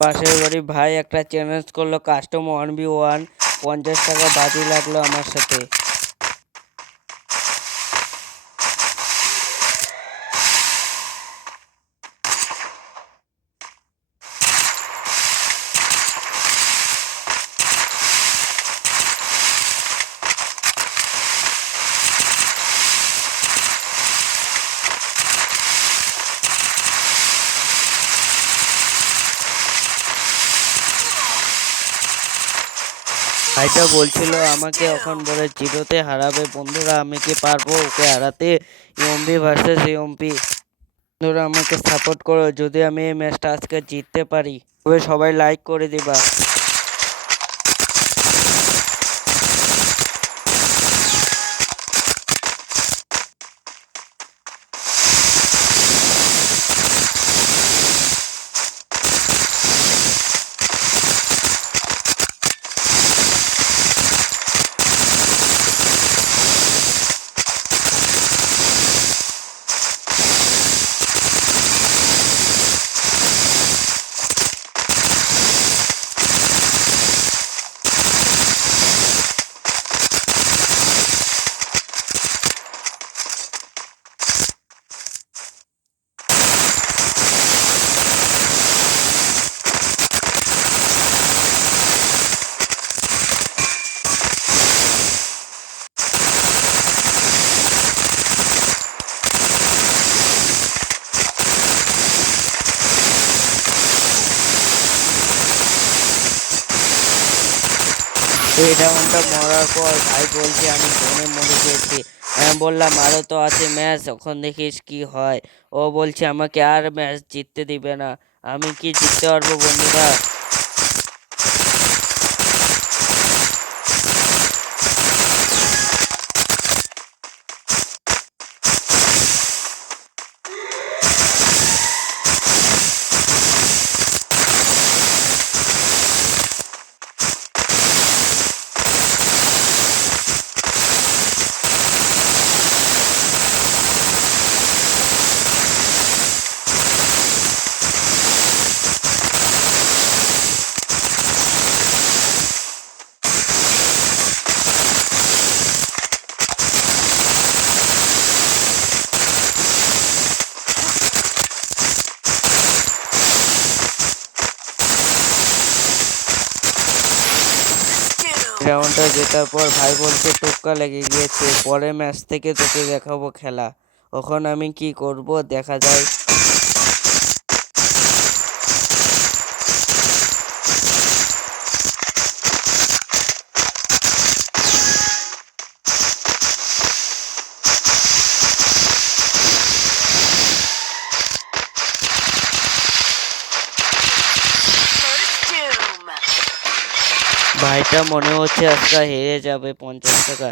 পাশের বাড়ি ভাই একটা চ্যালেঞ্জ করলো, কাস্টম 1v1, 50 টাকা বাজি লাগলো আমার সাথে। ভাইটা বলছিল আমাকে, এখন বলে জিরোতে হারাবে। বন্ধুরা আমি কি পারবো ওকে হারাতে? UMP versus UMP. বন্ধুরা আমাকে সাপোর্ট করো, যদি আমি এই ম্যাচটা আজকে জিততে পারি তবে সবাই লাইক করে দিবা। এই রাউন্ডটা মরার পর ভাই বলছে আমি ফোনে মরে গেছি। আমি বললাম আরও তো আছে ম্যাচ, এখন দেখিস কি হয়। ও বলছে আমাকে আর ম্যাচ জিততে দিবে না। আমি কি জিততে পারবো বন্ধুরা? রাউন্ডটা জেতার পর ভাই বলছে টোক্কা লেগে গিয়েছে, পরের ম্যাচ থেকে তোকে দেখাবো খেলা। এখন আমি কি করব দেখা যায়। ভাইটা মনে হচ্ছে আজকে হেরে যাবে 50 টাকা।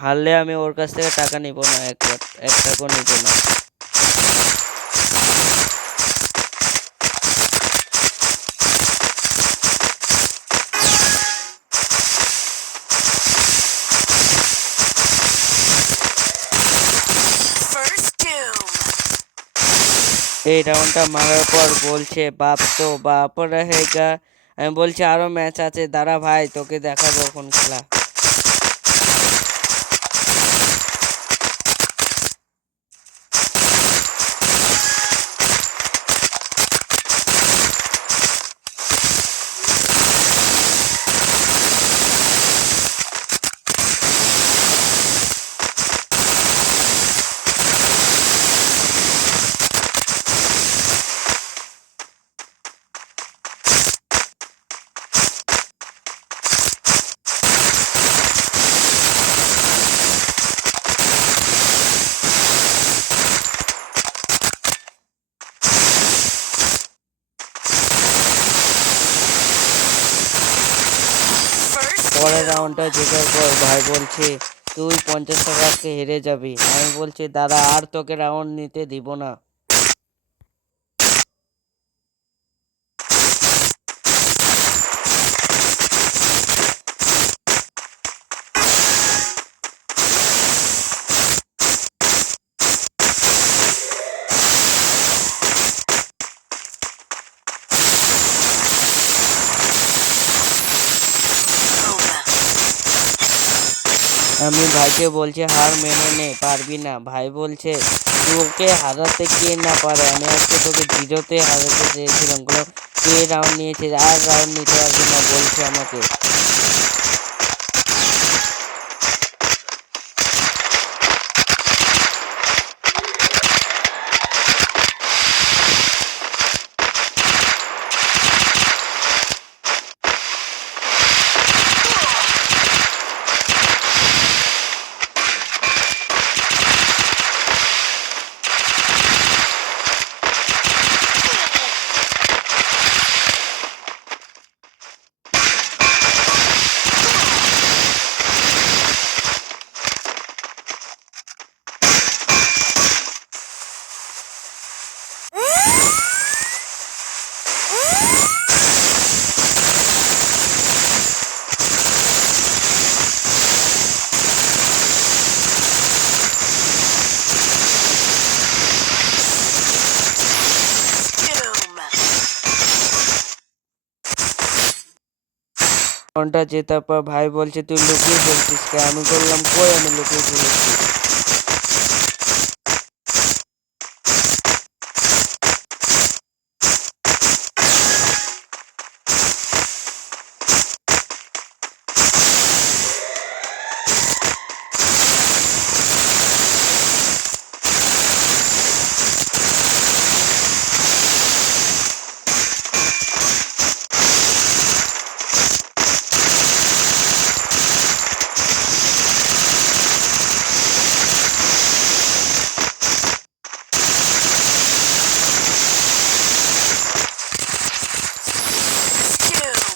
হারলে আমি ওর কাছ থেকে টাকা নিব না, এক টাকাও নিব না। এই রাউন্ডটা মারার পর বলছে বাপ তো বাপ রহেগা। আমি বলছি আরো ম্যাচ আছে, দাঁড়া ভাই তোকে দেখাবো এখন খেলা। পরের রাউন্ডটা জেতার পর ভাই বলছে তুই 50 টাকা আজকে হেরে যাবি। আমি বলছি দাদা আর তোকে রাউন্ড নিতে দিব না। আমি ভাইকে বলছি হার মেনে নে, পারবি না। ভাই বলছে তোকে হারাতে কে না পারে, আমি আজকে তোকে জিরোতে হারাতে চেয়েছিলাম, কোনো কে রাউন্ড নিয়েছে আর রাউন্ড নিতে পারবে না বলছে আমাকে। ঘন্টা জেতার পর ভাই বলছে তুই লুকিয়ে ফেলছিস কে? আমি বললাম কই আমি লুকিয়ে ফেলেছি।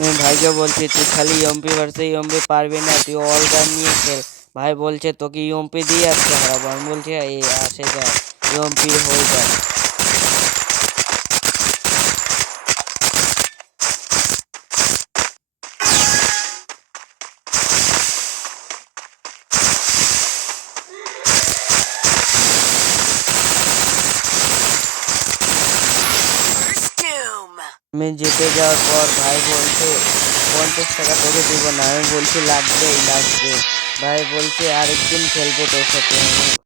আমি ভাইকে বলছি তুই খালি ইউএমপি ভার্সেস ইউএমপি পারবি না, তুই অল গান নিয়ে খেল। ভাই বলছে তোকে ইউএমপি দিয়ে আজকে হারাবো। আমি বলছি এই আসে যা, ইউএমপি হয়ে যায়। আমি জিতে যাওয়ার পর ভাই বলছে 50 টাকা তোকে দিব না। আমি বলছি লাগবেই লাগবে। ভাই বলছে আরেকদিন খেলবো তোর সাথে।